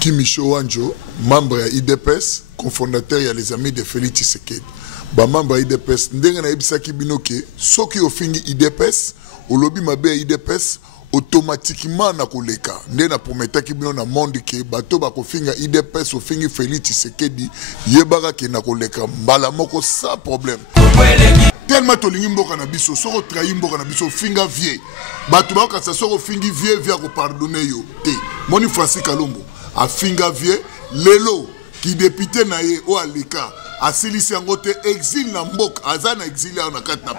Kimisho Wanjo, membre de IDPS, cofondateur et les amis de Félix Tshisekedi. Ba membre de IDPS, ndenga na ebisaki binoke, soki ofingi IDPS, au lobby mabe IDPS, automatiquement na koleka. Nde na prometaki bino na monde ke bato ba kofinga IDPS ofingi Félix Tshisekedi, yebaka ke na koleka mbala moko sans problème. Tellement tolingi mboka na biso, soko trahi mboka na biso finga vie. Bato ba ka sa soko fingi vie via ko pardonner yo. Te, moni Francis Kalombo a finga vie lelo qui député na ye o alika asilisi yango te exil na mboka azana exil na katna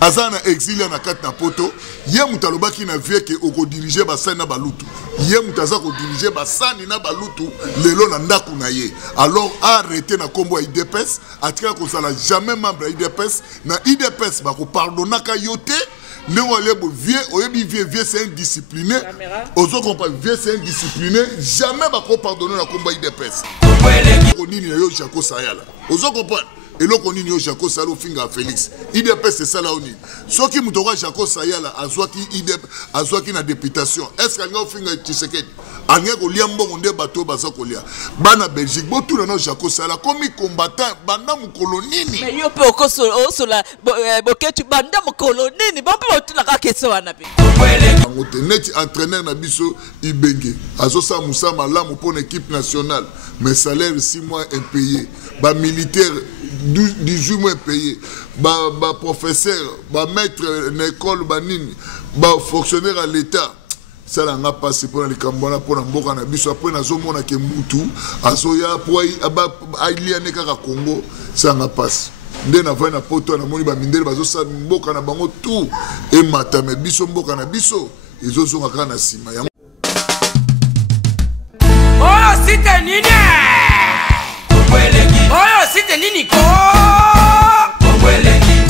azana exil na katna poto ye mutalobaki na vie ke oko diriger basani na balutu ye mutaza ko diriger basani na balutu lelo na ndaku na ye alors arrêter na kombo ya IDPS atika ko sala jamais membre ya IDPS na IDPS ba ko pardonnaka yote. Vieux c'est indiscipliné. Aux compagnies, vieux c'est indiscipliné. Jamais va pardonner la combat IDPS. Aux compagnies. Et là, on a Jaco Salo Finga Félix. IDPS c'est ça là on dit. Ce qui me doit Jaco Sayala, à soit qui na députation. Est-ce qu'il y a un Finga Tshisekedi? Anya Goliambo on dit bateau basakolia. Bana Belgique, bon tout le nom Jaco Sala comme combattant, banda mu kolonini. Mais yo pe okoso la boketu banda mu kolonini, bon pe otu na ka question anapi. Net entraîneur na biso Ibenge. Azo sa Moussa Malamu pour l'équipe nationale, mais salaire 6 mois impayé. Ba militaire 18 mois payé, ba professeur, ba maître d'école, ba nini, ba fonctionnaire à l'État. Ça n'a pas passé pour les Cambodgiens, pour les Mboka na biso après na zomona ke mutu, asoya pour aili aneka ka Congo, ça n'a pas passé. Nde na vai na poto na moni ba mindele bazo sa Mboka na bango tout et matame biso Mboka na biso, izo zonga kana sima. Oh, c'était nini? Oh, c'était nini ko?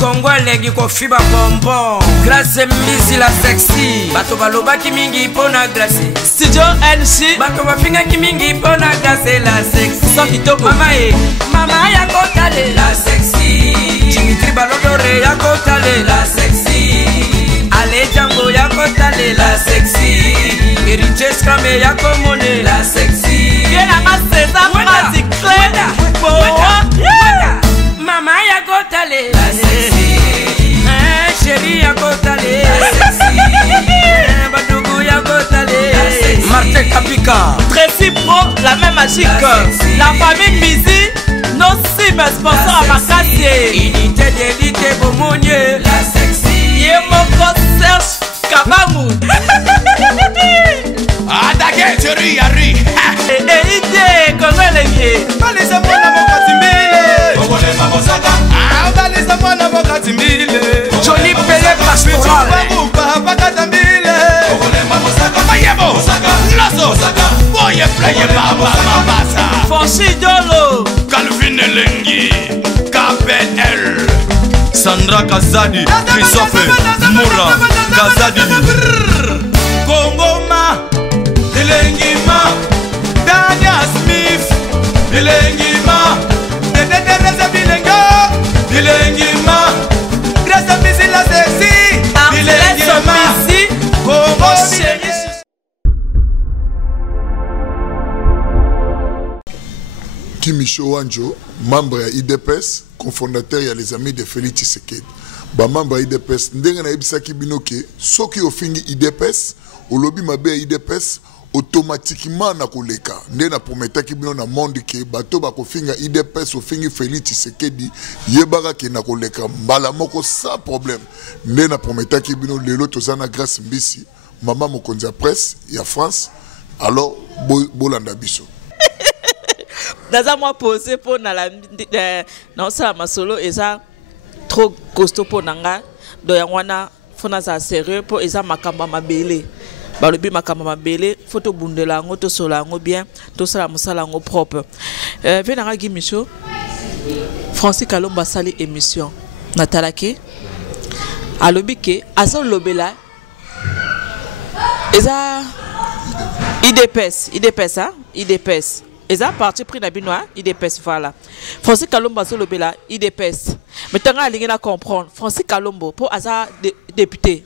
Kongolegi ko fiba bonbon. Grâce misi la sexy. Bato baloba ki mingi pona grâce. Studio NC. Bato bafinga ki mingi pona grâce la sexy. Sans kitoko. Mama ya kotale la sexy. Dimitri Balodore ya kotale la sexy. Ale Django ya kotale la sexy. Héritier Scramé ya komone la sexy. Viens à César Magic Clé. Mama ya kotale la sexy. Chérie ya kotale la sexy. Badougou ya kotale la sexy. Martin Kapika. Tracy Pro, la même magique. La famille Mizi, nos cimes sponsors à Makassie. Unité d'élite Bomonier la sexy. Yemoko Serge Kabangu. Attaquez, chérie, Yari. Idée, Kongolegi. Balisa mwana mokatimbile. Kongole mabosaka. Balisa mwana mokatimbile. Johnny Pelé Pastoral. Bakatambile. Kongole mabosaka. Mayebo. Lazo. Boye playe baba mabasa. Fonsi Dolo. Calvin Elengi. KPL. Sandra Kazadi. Christophe Moura. Kazadi. Kongoma. Elengima. Dania Smith. Elengima. Teresa Bilenga. Elengima. Grâce Misi la sexy. Elengima. Congo chérie. Kimisho Wanjo, membre de IDPS, cofondateur et les amis de Félix Tshisekedi. Ba membre de IDPS, ndenga na ebisaki binoke, soki ofingi IDPS, au lobby mabe IDPS, automatiquement na koleka. Nde na prometaki bino na monde ke bato ba kofinga IDPS ofingi Félix Tshisekedi, yebaka ke na koleka mbala moko sans problème. Nde na prometaki bino lelo tozana grâce mbisi, maman mokonzi ya presse ya France, alors bolanda biso. Daza moi posé pour na la non ça ma solo et ça trop costaud pour nanga do yangwana fona za sérieux pour eza makamba mabele balobi makamba mabele photo bundela ngo to sola ngo bien to sala musala ngo propre venanga Gimisho Francis Kalomba sali émission natalaki alobi ke azo lobela eza IDPS hein IDPS ils ont parti pris d'abinois, IDPS voilà. Francis Kalombo sur le bela, IDPS. Mais tant à comprendre, Francis Kalombo pour Asa député.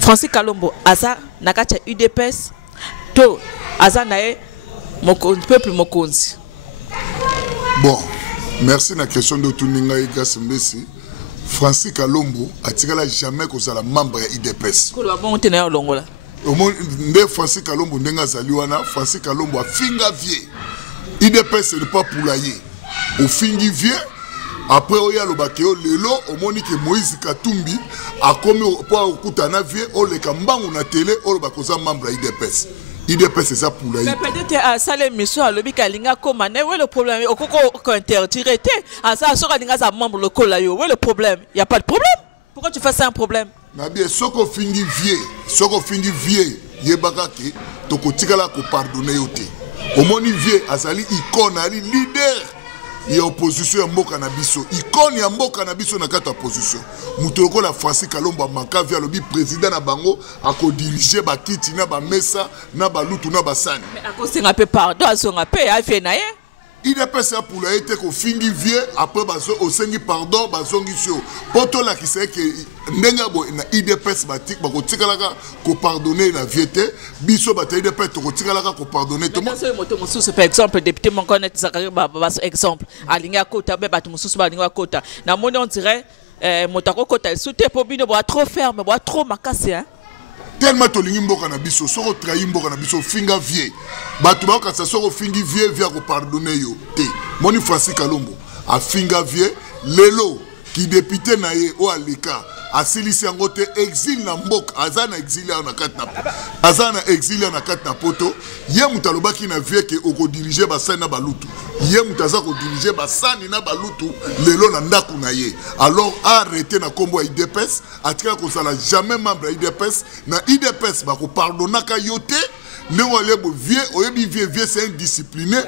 Francis Kalombo Asa nakacha IDPS to azanae peuple mokonzi. Bon, merci na question de Tuninga Igas Mbesi. Francis Kalombo a jamais causé la membre IDPS. Francis Kalombo ndenga zaliwana, Francis Kalombo a finga vie. IDPS n'est pas pour l'aïe. Au fingi vie, après oya lobakeo lelo, au monique Moïse Katumbi a commis au point au kutana vie, au le kambangu na télé, au lobakosa membre IDPS. IDPS c'est ça pour l'aïe. Mais peut-être à ça l'émission à l'obi kalinga komane, où est le problème? Au koko interdire à ça sera linga sa membre le kolayo, où est le problème? Il y a pas de problème. Pourquoi tu fais ça un problème? Na bien soko fingi vie, yebakaki, toko tikala ko pardonner yote. Au moni vie azali icône ali leader. Il y a opposition à Mboka Nabiso. Icône ya Mboka Nabiso na kata opposition. Mutoko la Francis Kalombo manka via le président na bango a ko diriger ba kiti na ba mesa na ba lutu na ba sani. Mais à cause d'un peu pardon, à son appel a fait naïe. Il est passé pour la été qu'on finit vieux après baso au sengi pardon basongi sio. Poto la qui sait que ndenga bo na IDPS batik ba ko tikalaka ko pardonner la vieté biso ba IDPS to ko tikalaka ko pardonner tout le monde. Moto mususu par exemple député mon connaît Zakari ba exemple alinga kota be batu mususu ba alinga kota na moni on dirait motako kota soute po bino bo trop ferme bo trop makase hein. Tellement tolingi mboka na biso soko trahi mboka na biso finga vie batu ba ka soko fingi vie via ko pardonner yo te moni Francis Kalombo a finga vie lelo ki député na ye o alika asilisi yango te exil na mboka azana exil na kati na poto ye mutalobaki na vie ke oko diriger basani na balutu ye mutaza ko diriger basani na balutu lelo na ndaku na ye alors arrêter na kombo ya IDPS atika ko sala jamais membre ya IDPS na IDPS ba ko pardonnaka yote Néo Lebo vieux, oyebi vieux c'est indiscipliné.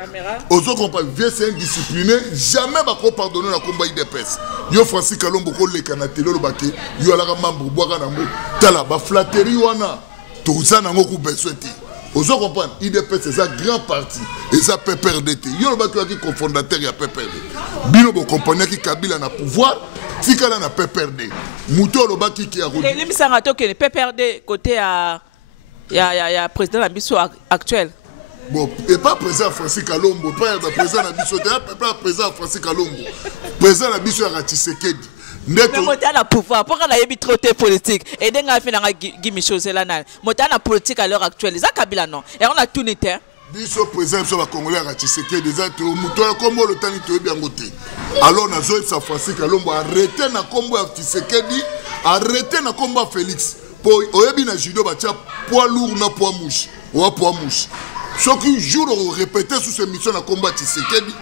Ozo compa vieux c'est indiscipliné. Jamais bako pardonner la combat IDPS. Yo Francis Kalombo ko le kanatelo lo bake. Yo ala membre boaka nango. Tala ba flatterie wana. Toza nango ku besoin te. Ozo comprendre IDPS c'est ça grand parti et ça peut perdre te. Yo lo bake ki cofondateur ya peut perdre. Bino bo compagnie ki Kabila na pouvoir. Tikala na peut perdre. Muto lo bake ki a rodé. Et l'émission to que peut perdre côté à il y a président Nabiso actuel. Bon, et pas président Francis Kalombo, pas président Nabiso, pas président Francis Kalombo. Président Nabiso a Tshisekedi. Mais monter na pouvoir, pourquoi on a eu trop de politique et donc on a fait na Gimi Chosela na. Monter na politique à l'heure actuelle, ça Kabila non. Et on a tout nité. Biso président sur la Congolais a Tshisekedi déjà to muto kombo le tani to bien goté. Alors na zo sa Francis Kalombo arrêter na kombo ya Tshisekedi, arrêter na kombo Félix. Pour oyebi na judo batia poids lourd na poids mouche ou poids mouche ce qui jour on répéter sous cette mission na combat Tshisekedi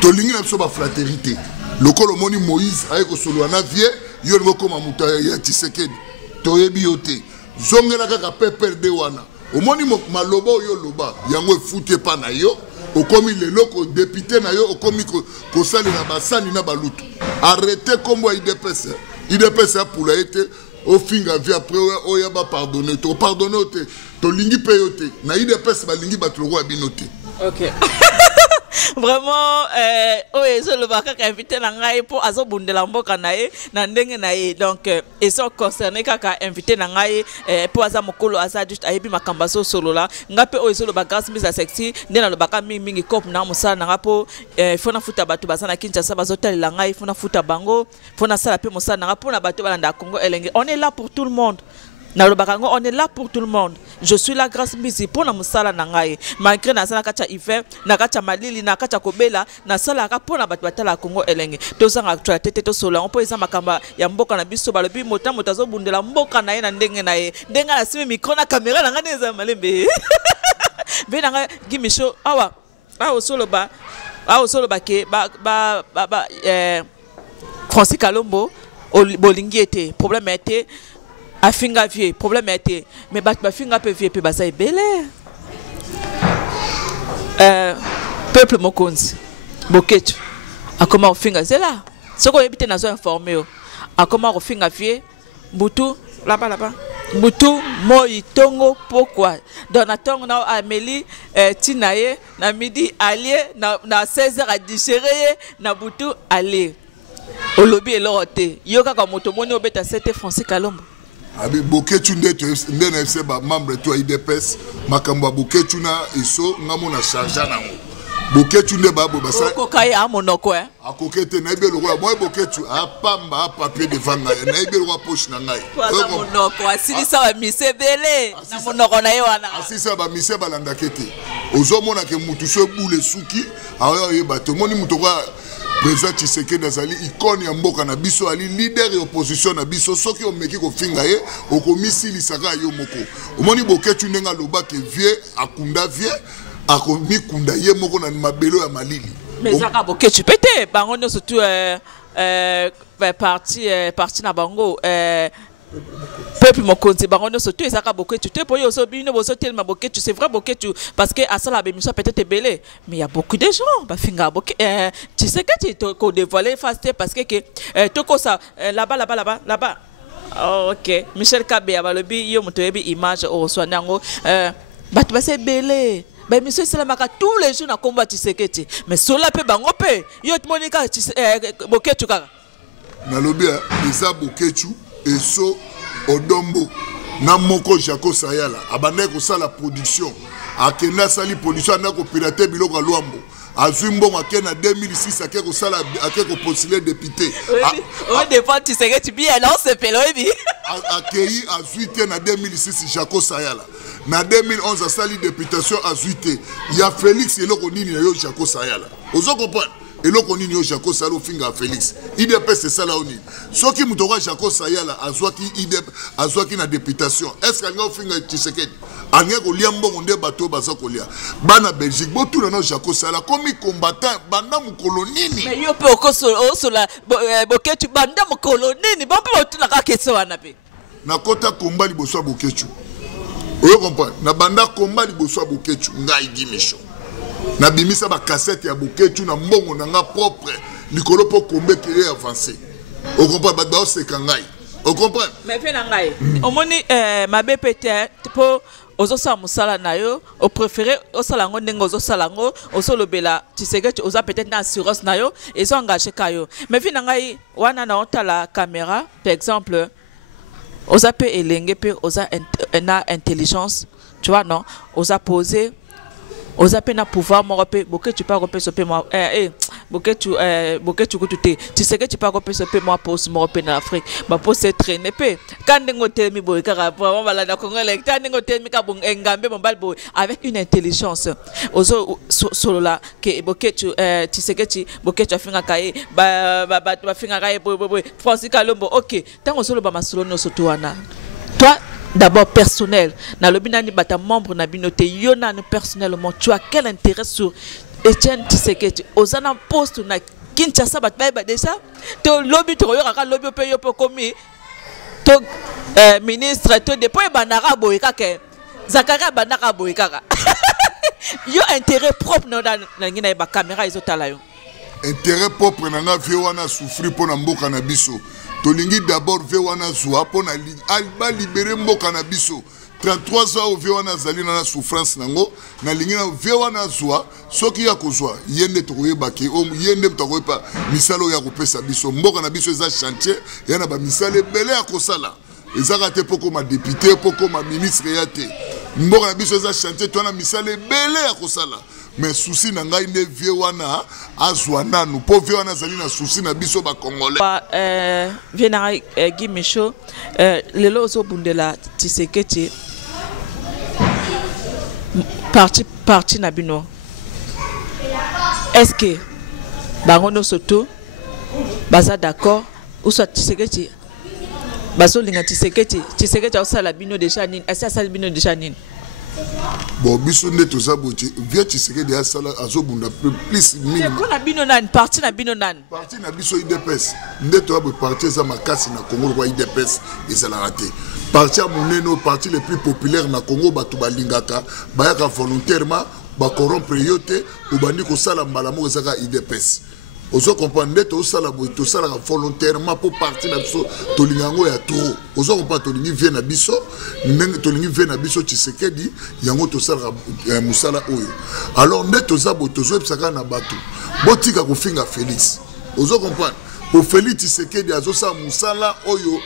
to lingi na so ba fraternité lokolo moni Moïse ayeko solo na vie yo ngo koma muta ya Tshisekedi to yebi yote zongela kaka PPRD wana o moni maloba yo loba yango efute pa na yo o komi le loko député na yo o komi ko sali na basani na balutu arrêter combo IDPS pour la été au finga vie après oya ba pardonner to pardonner to lingi payote na IDPS ba lingi ba tolo abinote. OK. Vraiment oyezo le baka ka invité na ngai pour azo bundela mboka na ye na ndenge na ye donc et sont concernés kaka invité na ngai pour aza mokolo aza juste ayebi makambaso solo la ngape oyezo le baka mise sexy ndena le baka mingi cop na musala na ngapo fona futa batu bazana Kinshasa bazotalela ngai fona futa bango fona sala pe musala na ngapo na batu balanda Congo elenge on est là pour tout le monde. On est là pour tout le monde. Je suis la grâce misi pour la musala nangai. Malgré na sala kacha hiver, na kacha malili, na kacha kobela, na sala ka pour na batata la Congo elenge. Toza actualité to sola. On peut eza makamba ya mboka na biso balobi motazo bundela mboka na ye na ndenge na ye. Ndenga na simi micro na caméra na ngane eza malembe. Bena nga gimisho awa. Awa solo ba ke Francis Kalombo bolingi était problème était a finga vie problème était mais ba finga pe vie pe basa ebele peuple mokonzi boketu a comment finga c'est là ce qu'on habite na zo informé a comment finga vie butu là-bas butu moi tongo pourquoi dans na tongo na Amélie tinaye na midi allié na 16h à digérer na butu aller au lobby et l'oroté yoka comme moto moni obeta c'était Francis Kalombo. Abi Boketu nde na FC ba membre to IDPS makambo Boketu na eso ngamo na charge nango. Boketu nde ba basa. Kokai a monoko akokete na ibe lokola moi Boketu apamba papier de vanga na ibe lokola poche na ngai. Kwa monoko asilisa ba misebele na monoko na yewana. Asisa ba mise balanda kete. Ozomona ke mutu so boule suki ayo yeba to moni mutu kwa Président Tshisekedi azali icône ya mboka na biso ali leader ya opposition na biso soki omeki kofinga ye okomisilisa yo moko omoni Boketu ndenga lobake vie akunda vie akomikunda ye moko na mabelo ya malili mais zaka Boketu pete bango no surtout parti na bango peuple mokonzi bango no surtout ezaka Boketu te po yo so bino boso tellement Boketu c'est vrai Boketu parce que à ça la bémission peut-être belé mais il y a beaucoup de gens ba finga tu sais que tu ko dévoiler face parce que toko ça là-bas oh, OK Michel Kabé abalobi yo moto yebi image o swanango bat ba c'est belé ba monsieur Salamaka tous les jours na combat Tshisekedi mais cela pe bango pe yo monika Boketu kaka na lobi eza Boketu eso Odombo na moko Jako Sayala abandai ko sala production akena sali production na ko pirater biloko Luambo azwi mbongo akena 2006 akeko sala akeko postuler député on défend Tshisekedi bien non c'est pelobi akei azwi te na 2006 Jako Sayala na 2011 asali députation azwi te ya Félix eloko nini na yo Jako Sayala ozo comprendre eloko nini yo Jako Sayala finga Félix IDPS c'est ça là oni soki mutoka Jako Sayala azwaki na députation est-ce que nga finga Tshisekedi anga ko liambongo nde bato baza kolia bana Belgique botuna no Jako Sayala komi combattant banda mukolo nini mais yo pe okosola Boketu banda mukolo nini ba pe otuna ka keso wana pe na kota komba liboso Boketu oyo comprendre na banda komba liboso Boketu ngai Gimisho na bimisa ba cassette ya Boketu na mbongo na nga propre likolo po kombe kele avancer o comprendre ba se kangai o comprendre mais fait na ngai omoni mabe peut-être po ozosa musala na yo o préféré osala ngo ndengo ozosala ngo osolobela Tshisekedi oza peut-être na assurance na yo et so engagé kayo mais fait na ngai wana na otala caméra par exemple oza pe elenge pe oza na intelligence tu vois non oza poser oza pe na pouvoir moko pe Boketu pas repérer pe moi Boketu kututé Tshisekedi pas repérer pe moi poste moko pe na Afrique ba poste traîner pe quand ngo telemi boy kaka vraiment bala na Congo lecteur ngo telemi ka bon engambe bon bal boy avec une intelligence ozo solo la que Boketu Tshisekedi Boketu afinga kai ba finga kai boy Francis Kalombo OK tango solo ba masolo no sotuana toi d'abord personnel na lobina ni bata membre na binote yona no personnellement tu as quel intérêt sur Etienne Tshisekedi ozana poste na Kinshasa bat ba déjà to lobby to yoka lobby pe yo komi to ministre to depuis banara boy kaka Zakaria banara boy kaka yo intérêt propre na ngina ba caméra ezotala yo intérêt propre na nga vie wana souffrir pona mboka na biso tolingi d'abord vie wana zwa pona alba libérer mboka na biso 33 ans au vie wana zali na souffrance nango na lingi na vie wana zwa soki ya kozwa yende tokoyeba ke yende tokoyeba misalo ya kopesa biso mboka na biso eza chantier yana ba misale belé ya kosala ezaka te poko ma député poko ma ministre ya te mboka na biso eza chantier tona misale belé ya kosala mais souci na ngai nde vie wana azwa nanu po vie wana zali na souci na biso ba congolais vie na Gimisho lelo ozo bundela Tshisekedi parti na bino est-ce que bango no soto baza d'accord ou soit Tshisekedi baso linga Tshisekedi osala bino déjà nini asa sala bino déjà nini bon biso nde toza bote vie Tshisekedi asala azobunda plus minimum c'est quoi bino nan parti na bino nan parti na biso IDPS nde to ba parti za makasi na Congo kwa IDPS ezala raté parti a moneno parti le plus populaire na Congo batu balingaka bayaka volontairement ba corrompre yote ubandi ko sala malamu ezaka IDPS ozo comprendre to sala boito sala volontairement pour partir na biso to lingango ya trop ozo comprendre to lingi vie na biso ndenge to lingi vie na biso Tshisekedi yango to sala musala oyo alors nde to za boito zo psaka na bato botika ko finga Félix ozo comprendre pour Félix Tshisekedi azosa musala oyo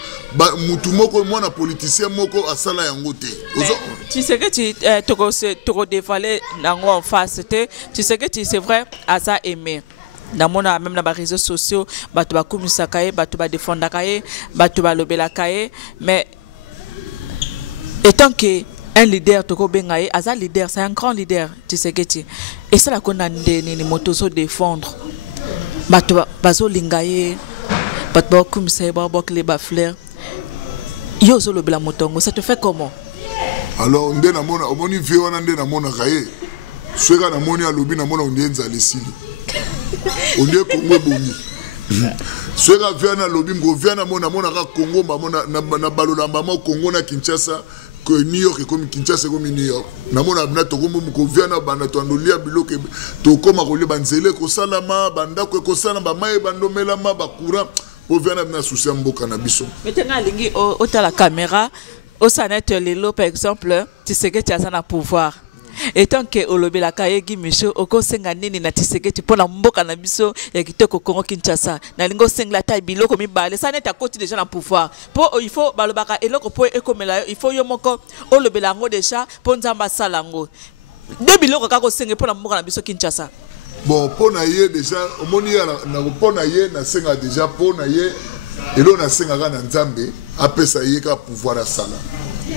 mutu moko mwana politicien moko asala yango te. Tshisekedi toko dévoiler nango en face te. Tshisekedi c'est vrai asa aimé. Dans mon même dans les réseaux sociaux, bato ba kumisa kaye, bato ba défendre kaye, bato ba lobela kaye, mais étant que un leader toko bengaye, asa leader, c'est un grand leader, Tshisekedi. Et ça la condamné ni motoso défendre. Bato bazo lingaye, bato ba kumisa ba bokle ba fleur. Yo zo lobela motongo, ça te fait comment? Alors ndé na mona, omoni vie wana ndé na mona kaye. Sweka na moni alobi na mona ondenza lesili. On est Congo boni. Sweka viana lobi ngo viana mona ka Congo na balola mama Congo na Kinshasa que New York comme Kinshasa comme New York. Na mona bina to kombo ko viana bana to andolia biloke to koma ko le banzele ko salama banda ko sala ba mai bandomela ma ba courant po viana bina souci mboka na biso. Maintenant lingi au la caméra au sanet lelo par exemple tu sais que tu as un pouvoir. Et tant que olobi la kaye gi micho oko senga nini na Tshisekedi pona mboka na biso ya kitoko Congo Kinshasa na lingo sengla ta biloko mibale ça n'est à côté déjà na pouvoir pour il faut balobaka eloko po ekomela il faut yo moko olobi la ngo déjà po nzamba salango de biloko kako senga pona mboka na biso Kinshasa. Bon pona ye déjà omoni na pona ye na senga déjà pona ye elo na senga na nzambe apesa ye ka pouvoir à sala.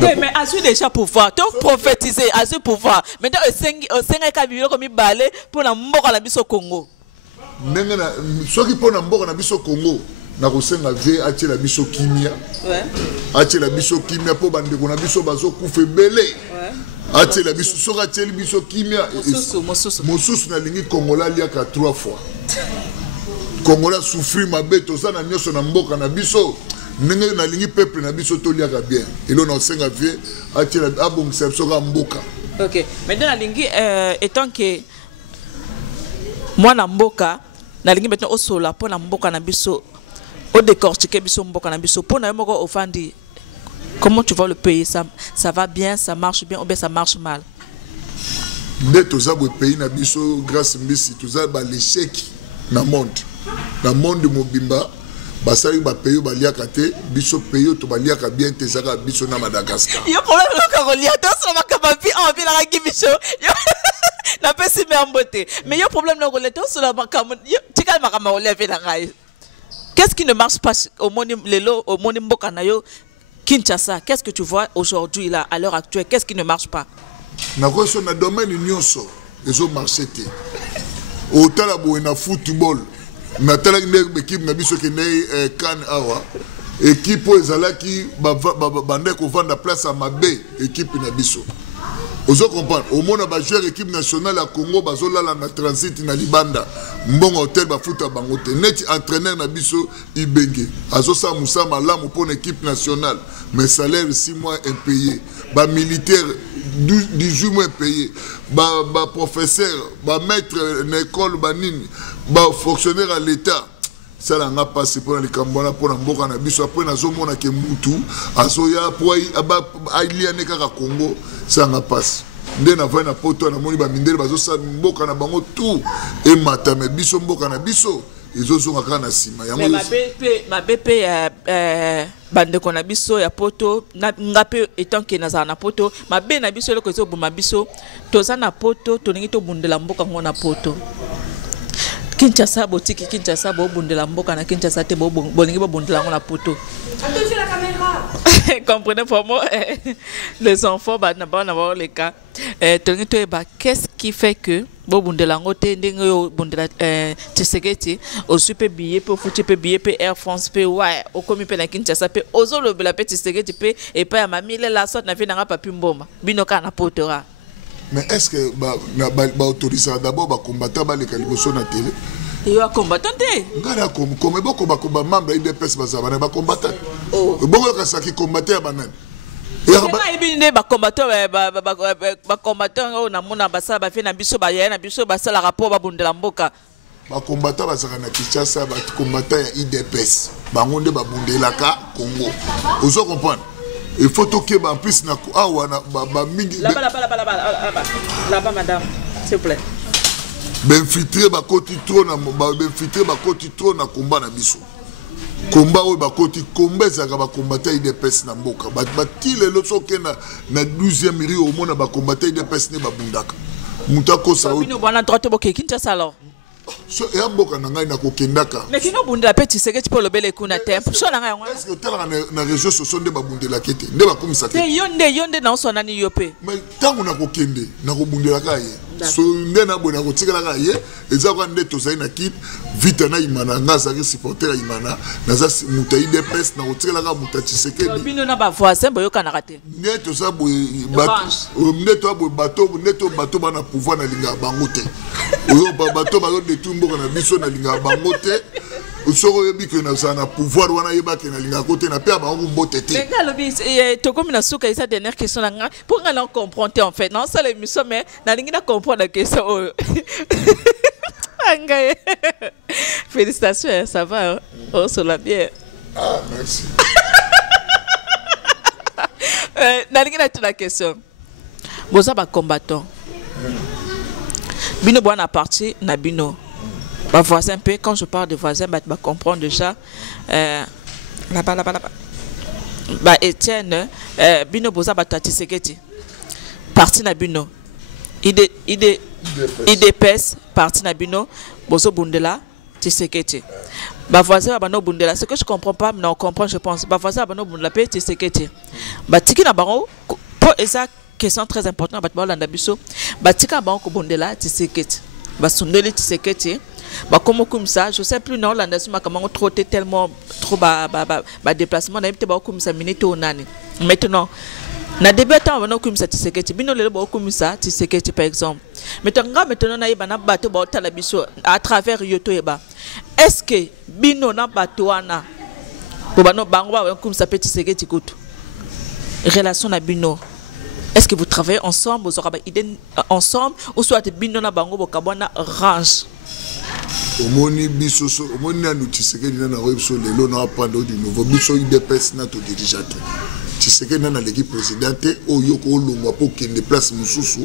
Oui, mais à ce déjà pouvoir, tu prophétiser à ce pouvoir. Maintenant, au 5 kabilo comme balé pour la mort à la biso Congo. Nengena, soit qui pour la mort à la biso Congo, na kosenga vie atie la biso kimia. Ouais. Atie la biso kimia pour bande ko na biso bazo kufe belé. Ouais. Atie la biso sora atie la biso kimia. Mosusu na lingi Congola liaka 3 fois. Congola souffrir ma bête ça na nyoso na mboka na biso. Nenge na lingi peuple na biso to liaka bien et là on senga vie atira abong sepsoka mboka. OK, maintenant la lingi étant que moi na mboka na lingi maintenant au sola pour na mboka na biso au décortiquer biso mboka na biso pour na moko ofandi. Comment tu vois le pays, ça va bien, ça marche bien ou bien ça marche mal? Dès tous les pays na biso grâce mbisi tous l'échec na monde de mobimba. Basari ba payo ba liaka te biso payo to ba liaka bien te zaka biso na Madagascar. Yo problème le Carolia to so makaba pi en bi la ki biso. Na pesi me ambote. Mais yo problème le Carolia to so la makama yo tika makama olever la ngai. Qu'est-ce qui ne marche pas au monde lelo au monde mboka na yo Kinshasa? Qu'est-ce que tu vois aujourd'hui là à l'heure actuelle? Qu'est-ce qui ne marche pas? Na ko so na domaine nyonso ezo marcher te. Au talabo na football. Natala équipe na biso kene kan awa équipe ezalaki bande ko vendre place à mabe équipe na biso ozo comprendre au mona ba joueur équipe nationale à Congo bazolala na transit na libanda mbongo hotel ba futa bango te net entraîneur na biso ibenge azosa musa malamu pour équipe nationale mais salaire 6 mois impayé ba militaire 18 mois impayé ba professeur ba maître l'école ba nini ba fonctionnaire à l'état ça n'a pas passé pour les Cambodgiens pour mboka na biso après na zomona ke mutu azoya pour ailiane kaka Congo ça n'a pas ndé na va na poto na moni ba mindele bazo sa mboka na bango tout et matame biso mboka na biso ezozonga kana sima ya ma BP bande ko na biso ya poto na ngape etant que na za na poto ma be na biso le ko zo buma biso to za na poto to ningi to bundela mboka ngona poto Kinshasa botiki Kinshasa bo bundela mboka na Kinshasa te bo bolingi bo bundela ngona poto. Attention la caméra. Comprenez pour moi les enfants bah n'avoir les cas qu'est-ce qui fait que bo bundela ngote ndenge yo bundela Tshisekedi au super billet pour foutre pe billet pe Air France pe ouais au komi pe na Kinshasa pe ozolo bela pe Tshisekedi pe et pa ma mille la sorte na vina papi mboma binoka na potora. Mais est-ce que autorise d'abord les combattants les caliboso na télé? Il y a combattant té. Ngara comme beaucoup ba membre IDPS bazabana ba combattant. Bongo ka saki combattant banan. Il y a ba combattant ba combattant na mona basa ba fe na biso ba ya na biso ba sala rapport ba bundela mboka. Ba combattant bazaka na Kinshasa ba combattant ya IDPS. Bango nde ba bundela ka Congo. Ozo comprendre? Il faut toquer en plus na awana ba mingi là-bas madame s'il vous plaît ben filtrer ba koti trop na ba ben filtrer ba koti trop na combat na biso combat oyo bakoti combat ezalaka bakombata IDPS na mboka bati lelo soki na 12e miri omona bakombata IDPS ne babundaka mutu akosa bino bwana droite bokeki Kinshasa alors so ya mboka na ngai nakokendaka mais kino bundela pe Tshisekedi po lobele kuna tempo so na ngai yango est-ce que otalaka na réseaux sociaux nde babundelaka te nde bakomisa te yonde na osona ni yo pe mais ntango nakokende nakobundelaka ye so nde nabwe nakotikalaka ye eza kwa nde tozali na kit vita na imana nga azalaki supporter ya imana naza mutu ya IDPS nakotikalaka mutu ya Tshisekedi bino na bavoisin boyokanaka te nde toza boye nde toza boye bato bana pouvoir nalingaka bango te oyo bato bazodetruire mboka na biso nalingaka bango te soko oyebi ke nazala na pouvoir wana yebake nalingaka ko te na mpe ya bango mbote te alobi tokomi na suka eza dernière question na nga mpo nga na comprendre te en fait naosala émission mais nalingi na comprendre la question oyo angaye félicitations ça va osola bien merci nalingi na tuna question boza bacombattant bino bwana parti na bino ba voisin peu quand je parle de voisin bah comprendre déjà là-bas bah Etienne bino boza ba Tshisekedi parti na bino IDPS parti na bino bozo bundela Tshisekedi ba voisin ba no bundela ce que je comprends pas mais on comprend je pense ba voisin ba no bundela pe Tshisekedi ba tiki na bango pour esa question très importante ba landa biso ba tika bango ko bundela Tshisekedi ba sundeli Tshisekedi bah comme ça je sais plus non l'année ma comment trotter tellement trop déplacement n'a pas comme ça minute au nani maintenant na débattant on comme ça Tshisekedi bino le ba comme ça Tshisekedi par exemple maintenant na yeba na bato ba tala biso à travers yoto yeba est-ce que bino na bato wana bo bano bango ba comme ça petit Tshisekedi kutu relation na bino est-ce que vous travaillez ensemble vous aurez idée ensemble ou soit bino na bango bo kabona range omoni biso so omoni na Tshisekedi na webso lelo na apando du nouveau biso IDPS na to dirigeant Tshisekedi na l'équipe présidente oyo ko longwa po kende place mususu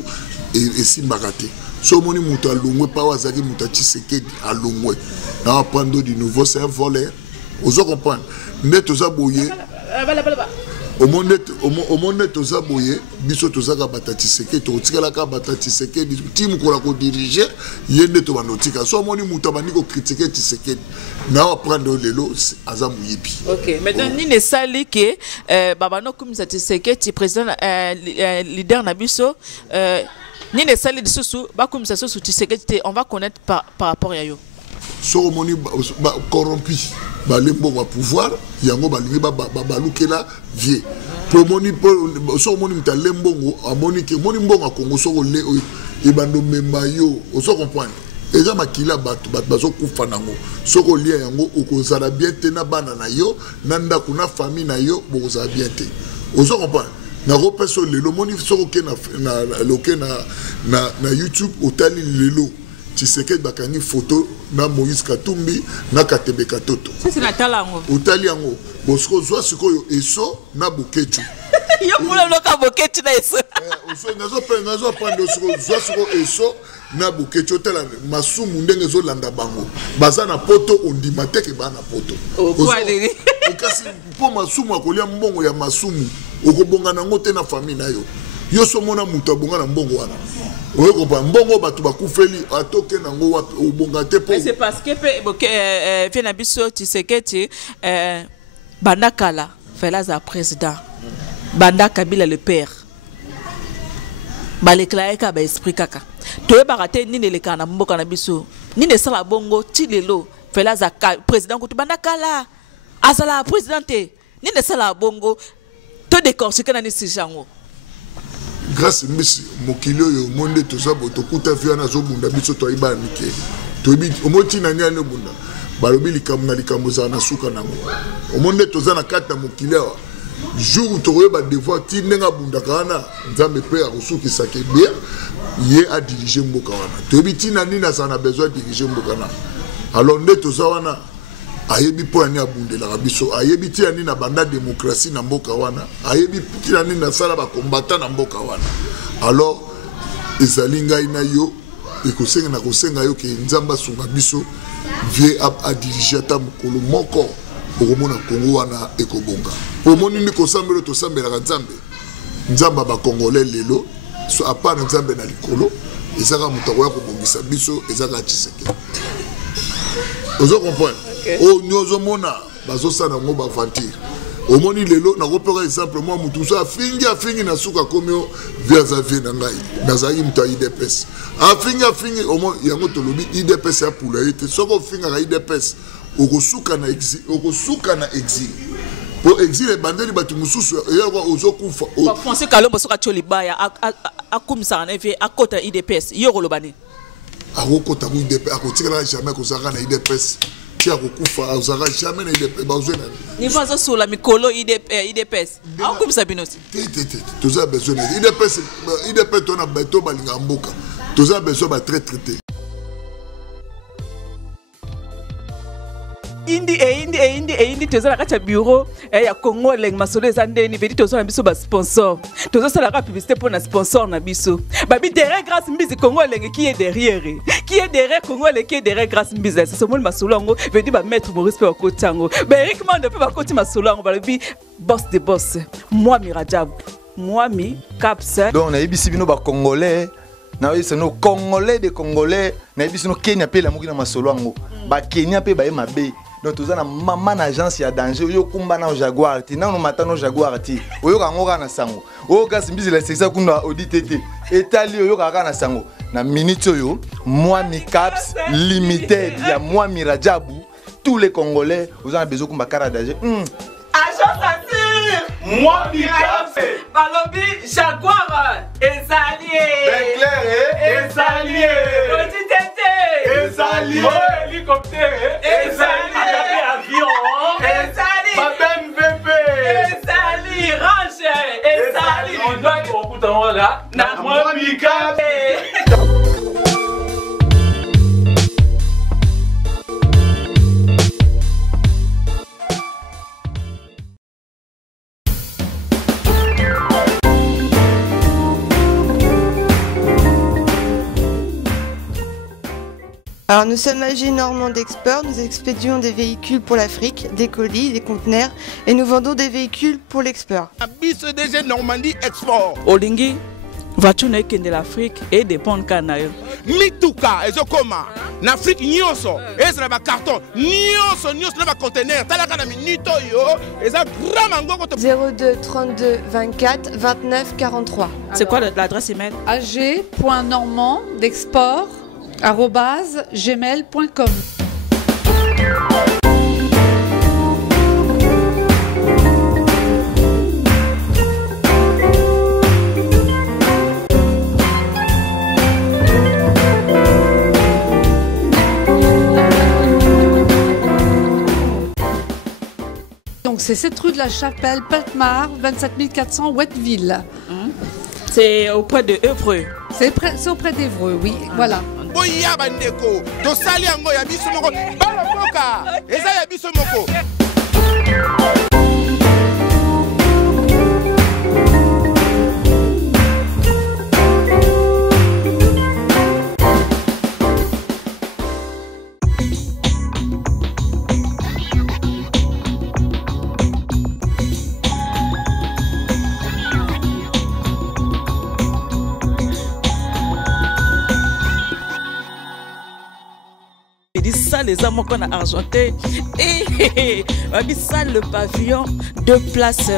et simbaka te so omoni mutu alongwe pa wazaki mutu Tshisekedi alongwe na apando du nouveau c'est un voleur ozo comprendre ndeto za boye omonde toza boye biso tozaka bata Tshisekedi totikalaka bata Tshisekedi timu kola ko diriger yende to banotika so moni muta bani ko critiquer Tshisekedi na apprendre lelo aza muyibi. OK maintenant ni ne sali ke babano comme ça Tshisekedi président leader na biso ni ne sali disusu ba comme ça susu Tshisekedi on va connaître par rapport à yo so moni corrompu balembo wa pouvoir yango balingi balukela vie promoni so moni mtalembongo amoni ke moni mbongo Kongo so le ibando memayo oso comprendre eza makila bato bazo kufa nango soko lia yango okozala bien te na bana na yo na ndako na famille na yo bokozala bien te oso comprendre na repeso lelo moni soko ke na loke na YouTube otali lelo Tshisekedi bakangi photo na Moïse Katumbi na Katebe Katoto. C'est la talango. Utali yango. Bosko zwa sikoyo eso na Boketu. Yo mula loka Boketu na eso. Nazo prendre sikoyo zwa sikoyo eso na Boketu tala masumu ndenge zo landa bango. Baza na poto ondima teke ba na poto. Okwali. Kasi po masumu akolia mbongo ya masumu okobonga nango te na famille na yo. Yo so mona mutu abonga na mbongo wana. Oui, mbongo batu bakufeli atoke nango obonga te po. C'est parce que vient biso Tshisekedi banda kala fela za président. Banda Kabila le père. Ba déclarer ka ba esprit kaka. To barate ni ne le kana mboka na biso. Ni ne sala bongo tilelo fela za président ko banda kala. Azala présidente. Ni ne sala bongo to décortiquer na ni sijango. Grâce mbisi mokili oyo monde tozabo tokuta via na zo bunda biso to iba mike tobi omoti na nyane bunda balobi likambo na likambo za na suka nango omonde tozana kata mokili wa jour toye ba devoir ti nenga bunda kana nzambe pe a kosuki sake bien ye a diriger mboka wana tobi ti na nini na besoin diriger mboka na alors nde tozawana ayebi po ani abundela biso ayebi ti ani na banda démocratie na mboka wana ayebi ti ani na sala ba combattant na mboka wana alors ezali ngai na yo ekosenga na kosenga yo ke nzamba sunga biso vie a diriger ta mokolo moko okomona Congo wana ekobonga pomoni ni kosambelo to sambela nzambe nzamba ba congolais lelo so apana nzambe na likolo ezaka mutako ya kobongisa biso ezaka Tshisekedi ozo comprendre o nyozo mona bazo sana ngo ba aventure omoni lelo na kopeka exemple moi mutu so afingi na suka komio via za vie na ngai nazali mutu ya IDPS afingi omo yango tolobi IDPS ya pula ete soko finga ka IDPS okosuka na exil po exil bandeli batu mususu yako ozokufa ba François Kalombo soka tolibaya akumisa na vie akota IDPS yokolobani akokota ku IDPS akotikala jamais kozaka na IDPS tia kokufa ozaka jamais na IDPS bazwe na ni vazo sur la mikolo IDPS akumisa binosi toza besoin IDPS tona bato balinga mboka toza besoin ba traité indi tozala kati ya bureau ya Congo leng masolo eza ndeni vedi tozala biso ba sponsor tozosala ka publicité pour na sponsor na biso babi derrière grâce mbizi Congo leng qui est derrière Congo leng qui est derrière grâce mbizi c'est ce monde masolo ngo vedi ba maître Maurice pe kotango ba Eric Mande pe ba koti masolo ngo babi boss de boss moi Mirajab moi mi caps donc on a ibisi bino ba congolais na oui c'est nos congolais des congolais na ibisi no Kenya pe la mokina masolo ngo ba Kenya pe ba e mabe. Donc tout ça na maman agence ya danger yo kumba na Jaguar ti na no matano Jaguar ti oyo ka ngoka na sango oyo ka simbizi la sexa kuna auditete etali oyo ka na sango na minute yo moi mi caps limited ya moi Mirajabu tous les congolais vous en avez besoin kumba kara danger agence assure moi mi caps balobi Jaguar ezalié clair ezalié auditete ezalié hélicoptère ezalié avion ezali Babem VP ezali range ezali on doit kokuta là na moi mi caps Alors nous sommes AG Normand Export, nous expédions des véhicules pour l'Afrique, des colis, des conteneurs et nous vendons des véhicules pour l'export. Biso DG Normandie Export. Olingi voiture na kende l'Afrique et dépendre kanayo. Mituka ezokoma na Afrique nyonso ezra ba carton nyonso na ba conteneur talaka na minute yo eza vraiment ngoko 02 32 24 29 43. C'est quoi l'adresse email? ag.normandexport@gmail.com. Donc c'est cette rue de la Chapelle, Peltmar, 27 400 Ouetteville. C'est auprès de Évreux. C'est auprès d'Évreux, oui, voilà. boya bandeko tosali yango ya biso moko bala mboka eza ya biso moko. Ça les hommes qu'on a argenté et ça le pavillon de place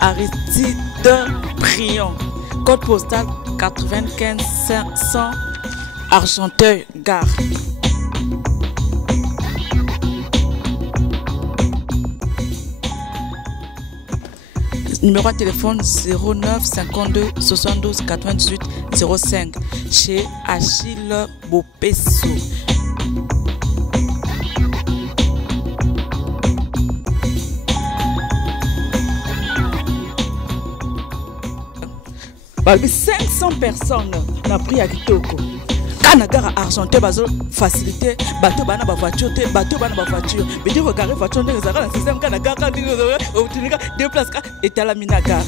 Aristide Briand, code postal 95 500 Argenteuil Gare. Numéro de téléphone 09 52 72 98 05 chez Achille Bopesso. Balbi 500 personnes na pris à Kitoko. Kana gare argenté bazo facilité bateau bana ba voiture te bateau bana ba voiture. Mais tu regardes voiture ndenge zaka na système kana gare quand tu deux places et à la mina gare.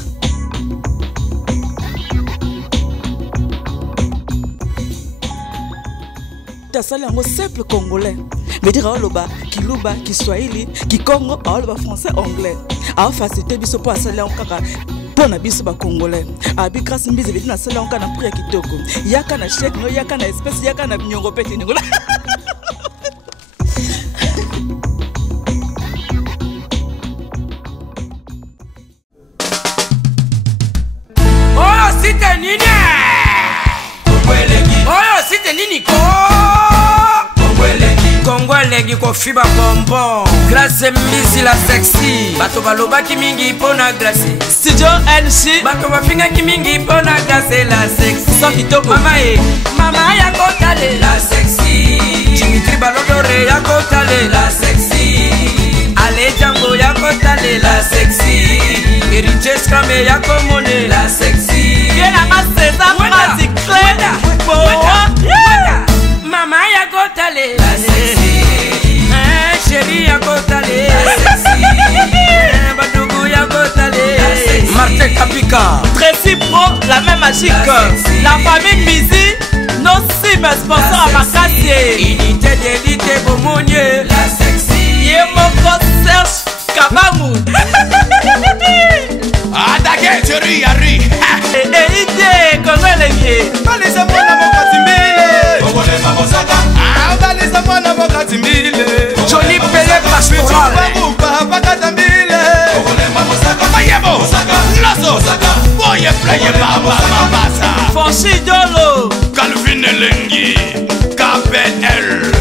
tasali yango simple congolais veut dire aoloba kiluba kiswahili kikongo aoloba français anglais aofacilité biso mpo asali yango kaka mpo na biso bacongolais abi grâce mbizi veut dire nasali yango kaka na prix ya kitoko yaka na chèque no yaka na espèce yaka na binyongo mpe teningola Kongolegi ko fiba bonbon Grâce mbizi la sexy Bato balobaki mingi pona glace Studio NC Bato bafingaki mingi pona glace la sexy So kitoko Mama ya kotale la sexy Dimitri Balodore ya kotale la sexy Ale Django ya kotale la sexy Heritage Scramé ya komone la sexy Viena ma César Magic Claire Mama ya kotale la sexy Chérie ya kotale la sexy Badougou ya kotale Martin Kapika Tracy Pro, la même magique la famille Mizi nos sim sponsor à Makassie Unité d'élite Bomonier la sexy Yemoko Serge Kabamu Adake Jerry Yari Ide Kongolegi Balisa mwana mokatimbile Kongole mabosaka Balisa mwana mokatimbile Johnny Pelé Pastoral Bakatambile Kongole mabosaka Mayebo Lazo Boye playe baba mabasa Fonchi Dolo Calvin Elengi KPL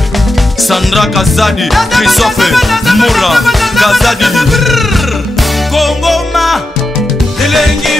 Sandra Kazadi Christophe Moura Kazadi Kongoma Elengi